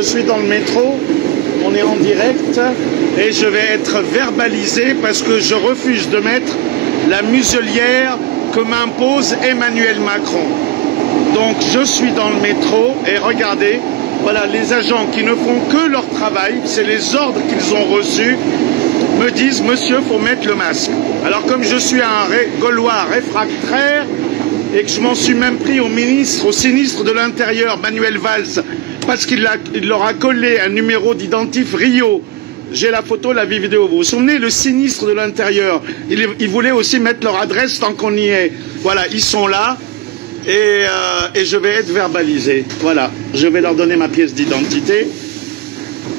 Je suis dans le métro, on est en direct et je vais être verbalisé parce que je refuse de mettre la muselière que m'impose Emmanuel Macron. Donc je suis dans le métro et regardez, voilà, les agents qui ne font que leur travail, c'est les ordres qu'ils ont reçus, me disent « Monsieur, il faut mettre le masque ». Alors comme je suis un Gaulois réfractaire et que je m'en suis même pris au sinistre de l'Intérieur, Manuel Valls, parce qu'il leur a collé un numéro d'identif Rio. J'ai la photo, la vidéo. Vous vous souvenez, le sinistre de l'Intérieur, ils voulaient aussi mettre leur adresse tant qu'on y est. Voilà, ils sont là et je vais être verbalisé. Voilà, je vais leur donner ma pièce d'identité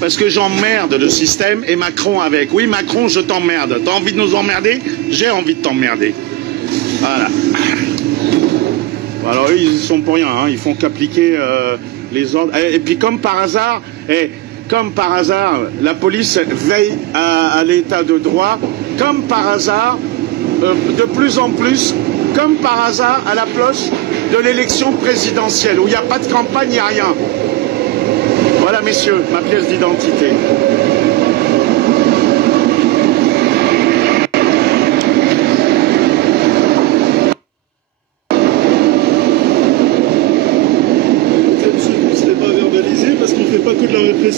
parce que j'emmerde le système et Macron avec. Oui, Macron, je t'emmerde. T'as envie de nous emmerder? J'ai envie de t'emmerder. Voilà. Alors eux, ils sont pour rien, hein. Ils font qu'appliquer les ordres. Et puis comme par hasard, la police veille à l'état de droit. Comme par hasard, de plus en plus, comme par hasard, à l'approche de l'élection présidentielle, où il n'y a pas de campagne, il n'y a rien. Voilà, messieurs, ma pièce d'identité.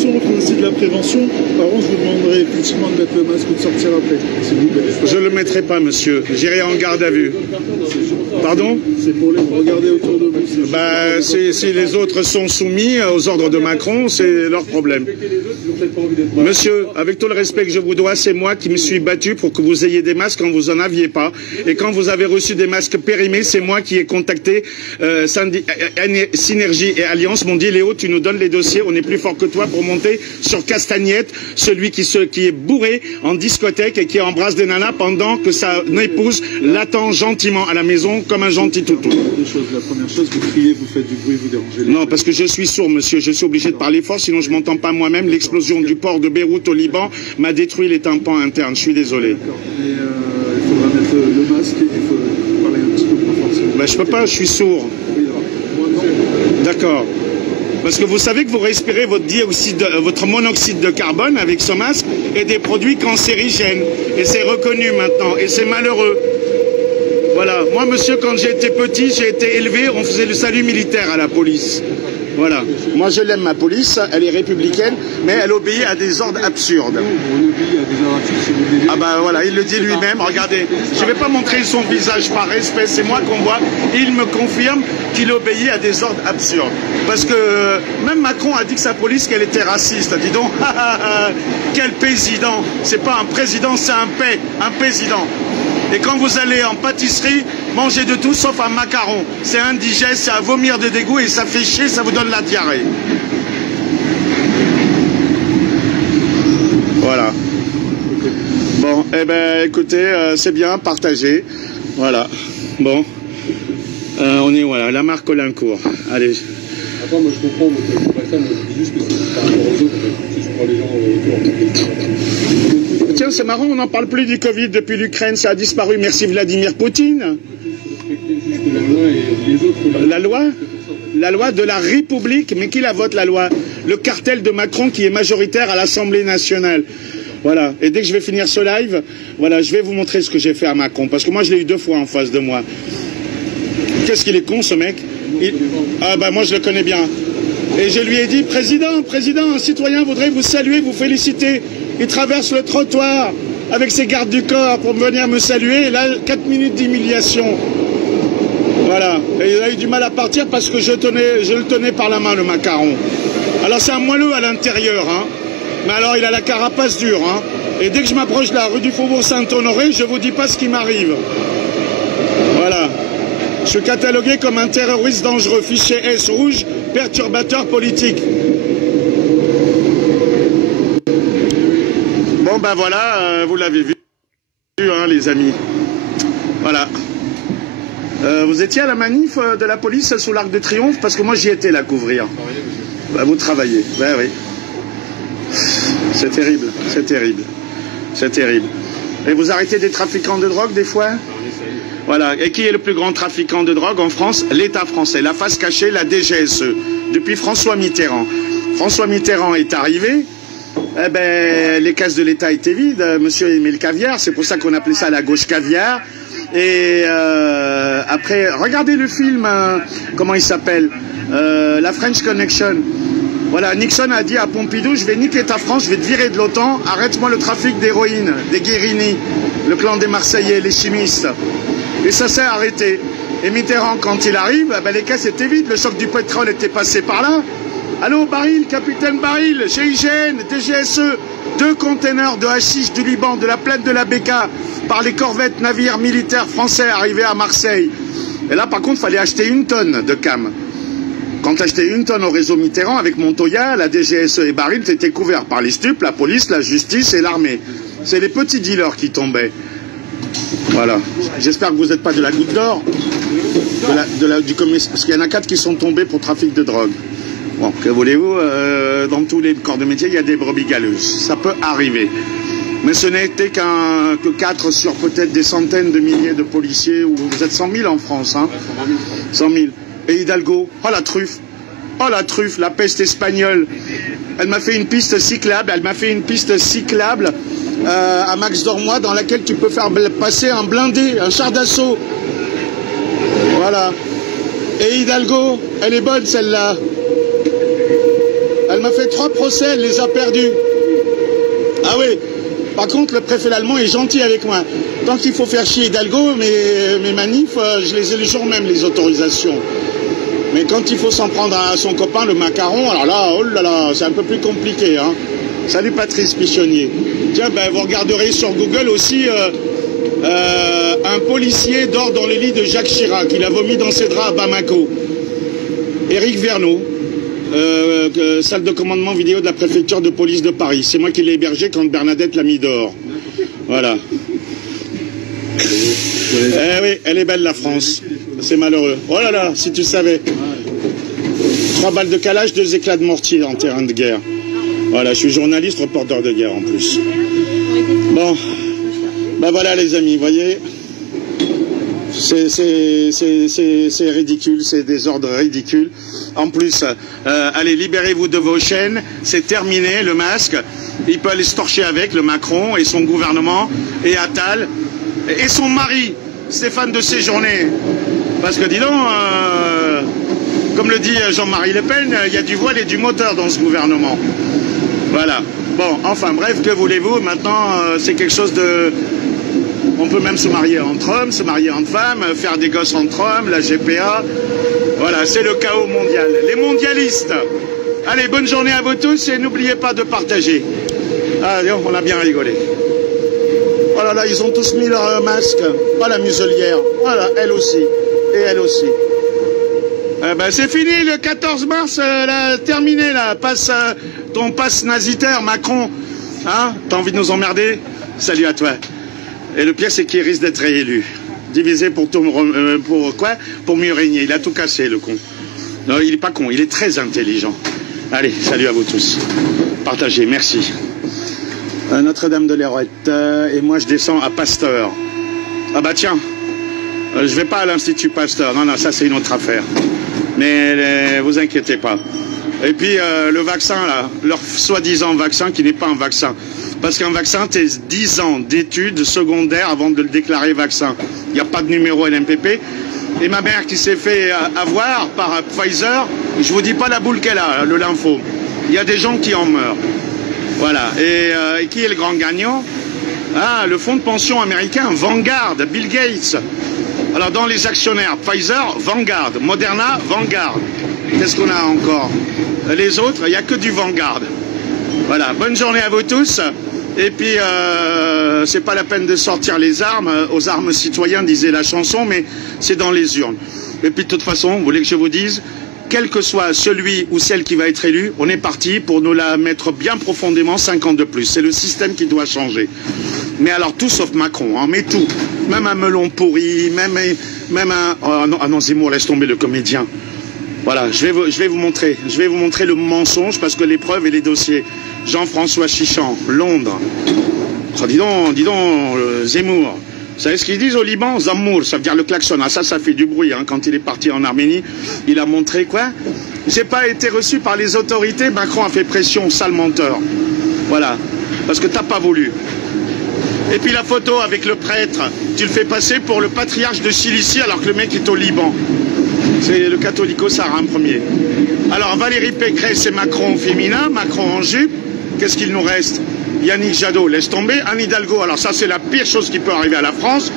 On fait aussi de la prévention. Par contre, je vous demanderai effectivement de mettre le masque ou de sortir après, s'il vous plaît. Je ne le mettrai pas, monsieur. J'irai en garde à vue. Pardon? C'est pour les regarder autour de vous. Bah, si les autres sont soumis aux ordres de Macron, c'est leur problème. Monsieur, avec tout le respect que je vous dois, c'est moi qui me suis battu pour que vous ayez des masques quand vous en aviez pas. Et quand vous avez reçu des masques périmés, c'est moi qui ai contacté Synergie et Alliance. M'ont dit, Léo, tu nous donnes les dossiers, on est plus fort que toi pour monter sur Castagnette, celui qui est bourré en discothèque et qui embrasse des nanas pendant que sa épouse l'attend gentiment à la maison comme un gentil toutou. La première chose, vous criez, vous faites du bruit, vous dérangez les Non, parce que je suis sourd, monsieur. Je suis obligé de parler fort, sinon je m'entends pas moi-même. L'explosion du port de Beyrouth au Liban m'a détruit les tympans internes. Je suis désolé. D'accord. Et il faudra mettre le masque et il faut parler un petit peu plus fort. Ben, je peux pas, je suis sourd. Oui, moi non. D'accord. Parce que vous savez que vous respirez votre monoxyde de carbone avec ce masque et des produits cancérigènes. Et c'est reconnu maintenant. Et c'est malheureux. Voilà. Moi, monsieur, quand j'étais petit, j'ai été élevé, on faisait le salut militaire à la police. Voilà. Moi, je l'aime, ma police. Elle est républicaine, mais elle obéit à des ordres absurdes. On obéit à des ordres absurdes, si vous voulez. Ah bah voilà, il le dit lui-même. Regardez, je ne vais pas montrer son visage par respect, c'est moi qu'on voit. Il me confirme qu'il obéit à des ordres absurdes. Parce que même Macron a dit que sa police, qu'elle était raciste. Dis donc, quel président. C'est pas un président, c'est un président. Et quand vous allez en pâtisserie, mangez de tout sauf un macaron. C'est indigeste, c'est à vomir de dégoût et ça fait chier, ça vous donne la diarrhée. Voilà. Bon, eh ben, écoutez, c'est bien, partagé. Voilà. Bon. On est, voilà, la marque Olincourt. Allez. Après, moi, je comprends, donc, ça, moi, je dis juste que c'est par rapport aux autres, c'est souvent les gens autour. Tiens, c'est marrant, on n'en parle plus du Covid depuis l'Ukraine, ça a disparu. Merci Vladimir Poutine. La loi? La loi de la République. Mais qui la vote, la loi? Le cartel de Macron qui est majoritaire à l'Assemblée nationale. Voilà. Et dès que je vais finir ce live, voilà, je vais vous montrer ce que j'ai fait à Macron. Parce que moi, je l'ai eu 2 fois en face de moi. Qu'est-ce qu'il est con, ce mec? Ah bah moi, je le connais bien. Et je lui ai dit, président, un citoyen voudrait vous saluer, vous féliciter. Il traverse le trottoir avec ses gardes du corps pour venir me saluer. Et là, 4 minutes d'humiliation. Voilà. Et il a eu du mal à partir parce que je le tenais par la main, le macaron. Alors c'est un moelleux à l'intérieur, hein. Mais alors il a la carapace dure, hein. Et dès que je m'approche de la rue du Faubourg Saint-Honoré, je vous dis pas ce qui m'arrive. Voilà. Je suis catalogué comme un terroriste dangereux, fichier S rouge, perturbateur politique. Bon ben voilà, vous l'avez vu, hein, les amis. Voilà. Vous étiez à la manif de la police sous l'Arc de Triomphe? Parce que moi j'y étais la couvrir. Ben, vous travaillez, ben oui. C'est terrible, c'est terrible, c'est terrible. Et vous arrêtez des trafiquants de drogue des fois? Voilà. Et qui est le plus grand trafiquant de drogue en France? L'État français. La face cachée, la DGSE. Depuis François Mitterrand. François Mitterrand est arrivé, eh ben, les caisses de l'État étaient vides. Monsieur aimait le caviar, c'est pour ça qu'on appelait ça la gauche caviar. Et après, regardez le film, comment il s'appelle, la French Connection. Voilà, Nixon a dit à Pompidou, je vais niquer ta France, je vais te virer de l'OTAN, arrête-moi le trafic d'héroïne, des Guérini, le clan des Marseillais, les chimistes. Et ça s'est arrêté. Et Mitterrand, quand il arrive, ben, les caisses étaient vides, le choc du pétrole était passé par là. Allô, Baril, capitaine Baril, chez IGN, DGSE, 2 containers de hashish du Liban, de la plaine de la Beka, par les corvettes navires militaires français arrivés à Marseille. Et là, par contre, il fallait acheter 1 tonne de cam. Quand tu achetais 1 tonne au réseau Mitterrand, avec Montoya, la DGSE et Baril, tu étais couvert par les stupes, la police, la justice et l'armée. C'est les petits dealers qui tombaient. Voilà. J'espère que vous n'êtes pas de la Goutte d'Or, parce qu'il y en a 4 qui sont tombés pour trafic de drogue. Bon, que voulez-vous, dans tous les corps de métier, il y a des brebis galeuses. Ça peut arriver. Mais ce n'était que 4 sur peut-être des centaines de milliers de policiers, ou vous êtes 100 000 en France, hein, 100 000. Et Hidalgo, oh la truffe, la peste espagnole. Elle m'a fait une piste cyclable, à Max Dormois, dans laquelle tu peux faire passer un blindé, un char d'assaut. Voilà. Et Hidalgo, elle est bonne celle-là. Elle m'a fait 3 procès, elle les a perdus. Ah oui. Par contre, le préfet allemand est gentil avec moi. Tant qu'il faut faire chier Hidalgo, mes manifs, je les ai le jour même, les autorisations. Mais quand il faut s'en prendre à son copain, le macaron, alors là, oh là là, c'est un peu plus compliqué. Hein. Salut Patrice Pichonnier. Tiens, ben, vous regarderez sur Google aussi un policier dort dans le lit de Jacques Chirac. Il a vomi dans ses draps à Bamako. Éric Verneau, salle de commandement vidéo de la préfecture de police de Paris. C'est moi qui l'ai hébergé quand Bernadette l'a mis dehors. Voilà. Eh oui, elle est belle la France. C'est malheureux. Oh là là, si tu savais. 3 balles de calage, 2 éclats de mortier en terrain de guerre. Voilà, je suis journaliste, reporter de guerre en plus. Bon, ben voilà les amis, vous voyez. C'est ridicule, c'est des ordres ridicules. En plus, allez, libérez-vous de vos chaînes, c'est terminé, le masque. Il peut aller se torcher avec, le Macron et son gouvernement, et Attal, et son mari, Stéphane de Séjourné. Parce que dis donc, comme le dit Jean-Marie Le Pen, il y a du voile et du moteur dans ce gouvernement. Voilà. Bon, enfin bref, que voulez-vous? Maintenant, c'est quelque chose de... On peut même se marier entre hommes, se marier entre femmes, faire des gosses entre hommes, la GPA. Voilà, c'est le chaos mondial. Les mondialistes. Allez, bonne journée à vous tous et n'oubliez pas de partager. Ah, on a bien rigolé. Oh là là, ils ont tous mis leur masque. Oh, la muselière. Voilà, elle aussi. Et elle aussi. Ben, c'est fini, le 14 mars, là, terminé, là. Passe ton passe nazitaire, Macron. Hein? T'as envie de nous emmerder? Salut à toi. Et le pire, c'est qu'il risque d'être réélu. Divisé pour quoi? Pour mieux régner. Il a tout cassé, le con. Non, il est pas con, il est très intelligent. Allez, salut à vous tous. Partagez, merci. Notre-Dame de l'Héroïte. Et moi, je descends à Pasteur. Ah bah tiens, je vais pas à l'Institut Pasteur. Non, non, ça, c'est une autre affaire. Mais vous inquiétez pas. Et puis, le vaccin, là, leur soi-disant vaccin qui n'est pas un vaccin. Parce qu'un vaccin, c'est 10 ans d'études secondaires avant de le déclarer vaccin. Il n'y a pas de numéro LMPP. Et ma mère qui s'est fait avoir par Pfizer, je vous dis pas la boule qu'elle a, le lymphome. Il y a des gens qui en meurent. Voilà. Et qui est le grand gagnant? Ah, le fonds de pension américain, Vanguard, Bill Gates. Alors dans les actionnaires, Pfizer, Vanguard, Moderna, Vanguard. Qu'est-ce qu'on a encore? Les autres, il n'y a que du Vanguard. Voilà, bonne journée à vous tous. Et puis, c'est pas la peine de sortir les armes, aux armes citoyens, disait la chanson, mais c'est dans les urnes. Et puis, de toute façon, vous voulez que je vous dise, quel que soit celui ou celle qui va être élu, on est parti pour nous la mettre bien profondément 5 ans de plus. C'est le système qui doit changer. Mais alors, tout sauf Macron, hein, mais tout. Même un melon pourri, même un... Oh, non, ah non, Zemmour, laisse tomber le comédien. Voilà, je vais vous montrer le mensonge parce que les preuves et les dossiers. Jean-François Chichand, Londres. Oh, dis donc, Zemmour. Vous savez ce qu'ils disent au Liban? Zammour, ça veut dire le klaxon. Ah, ça fait du bruit. Hein. Quand il est parti en Arménie, il a montré quoi? J'ai pas été reçu par les autorités. Macron a fait pression, sale menteur. Voilà. Parce que t'as pas voulu. Et puis la photo avec le prêtre, tu le fais passer pour le patriarche de Cilicie alors que le mec est au Liban. C'est le catholico-sarin premier. Alors Valérie Pécresse et Macron féminin, Macron en jupe. Qu'est-ce qu'il nous reste? Yannick Jadot, laisse tomber. Anne Hidalgo, alors ça c'est la pire chose qui peut arriver à la France.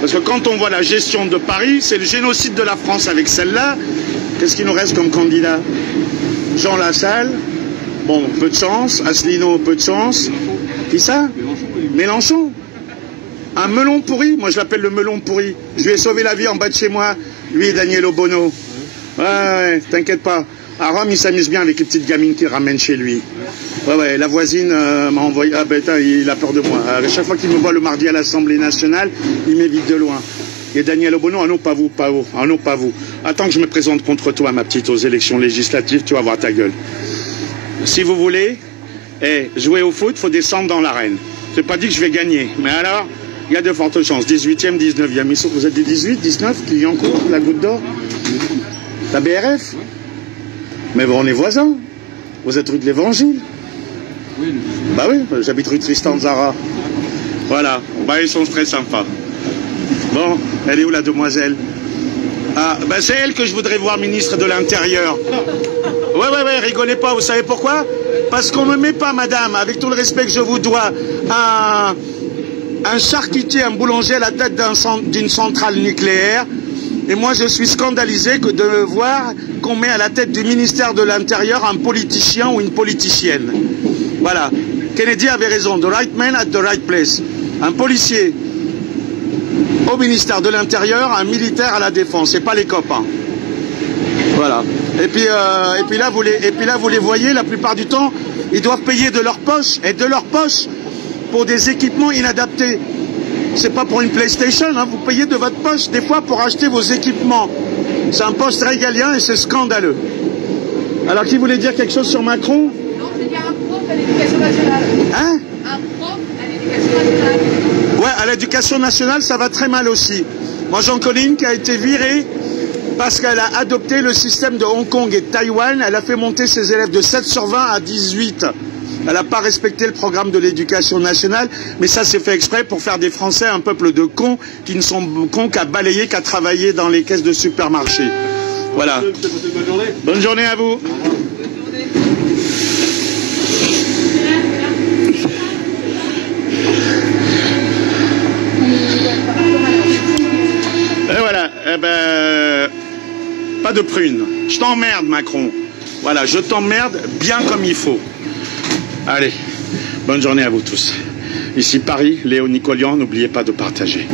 Parce que quand on voit la gestion de Paris, c'est le génocide de la France avec celle-là. Qu'est-ce qu'il nous reste comme candidat? Jean Lassalle, bon, peu de chance. Asselineau, peu de chance. Qui ça? Mélenchon. Un melon pourri, moi je l'appelle le melon pourri. Je lui ai sauvé la vie en bas de chez moi, lui et Daniel Obono. Ouais, t'inquiète pas. À Rome, il s'amuse bien avec les petites gamines qu'il ramène chez lui. Ouais, la voisine m'a envoyé... Ah ben, il a peur de moi. À chaque fois qu'il me voit le mardi à l'Assemblée nationale, il m'évite de loin. Et Daniel Obono, ah non, pas vous, pas vous. Ah non, pas vous. Attends que je me présente contre toi, ma petite, aux élections législatives, tu vas voir ta gueule. Si vous voulez jouer au foot, il faut descendre dans l'arène. Je n'ai pas dit que je vais gagner, mais alors, il y a de fortes chances. 18e, 19e. Vous êtes des 18, 19, Clignancourt, la Goutte d'Or, la BRF. Mais bon, on est voisins. Vous êtes rue de l'Évangile. Oui. Bah oui, j'habite rue Tristan Zara. Voilà, bah ils sont très sympas. Bon, elle est où la demoiselle? Ah, bah c'est elle que je voudrais voir ministre de l'Intérieur. Ouais, rigolez pas, vous savez pourquoi? Parce qu'on ne met pas, madame, avec tout le respect que je vous dois, un charcutier, un boulanger à la tête d'une centrale nucléaire. Et moi, je suis scandalisé que de voir qu'on met à la tête du ministère de l'Intérieur un politicien ou une politicienne. Voilà. Kennedy avait raison. The right man at the right place. Un policier au ministère de l'Intérieur, un militaire à la Défense. Et pas les copains. Voilà. Et puis là, vous les voyez, la plupart du temps, ils doivent payer de leur poche. Et de leur poche pour des équipements inadaptés. C'est pas pour une PlayStation, hein, vous payez de votre poche des fois pour acheter vos équipements. C'est un poste régalien et c'est scandaleux. Alors qui voulait dire quelque chose sur Macron? Non, c'est dire un prof à l'éducation nationale. Hein? Un prof à l'éducation nationale. Ouais, à l'éducation nationale, ça va très mal aussi. Moi, j'en connais une qui a été virée parce qu'elle a adopté le système de Hong Kong et de Taïwan. Elle a fait monter ses élèves de 7 sur 20 à 18. Elle n'a pas respecté le programme de l'éducation nationale, mais ça c'est fait exprès pour faire des Français un peuple de cons qui ne sont cons qu'à balayer, qu'à travailler dans les caisses de supermarchés. Voilà. Bonne journée. Bonne journée à vous. Et voilà. Eh ben, pas de prunes. Je t'emmerde, Macron. Voilà, je t'emmerde bien comme il faut. Allez, bonne journée à vous tous. Ici Paris, Léo Nicolian, n'oubliez pas de partager.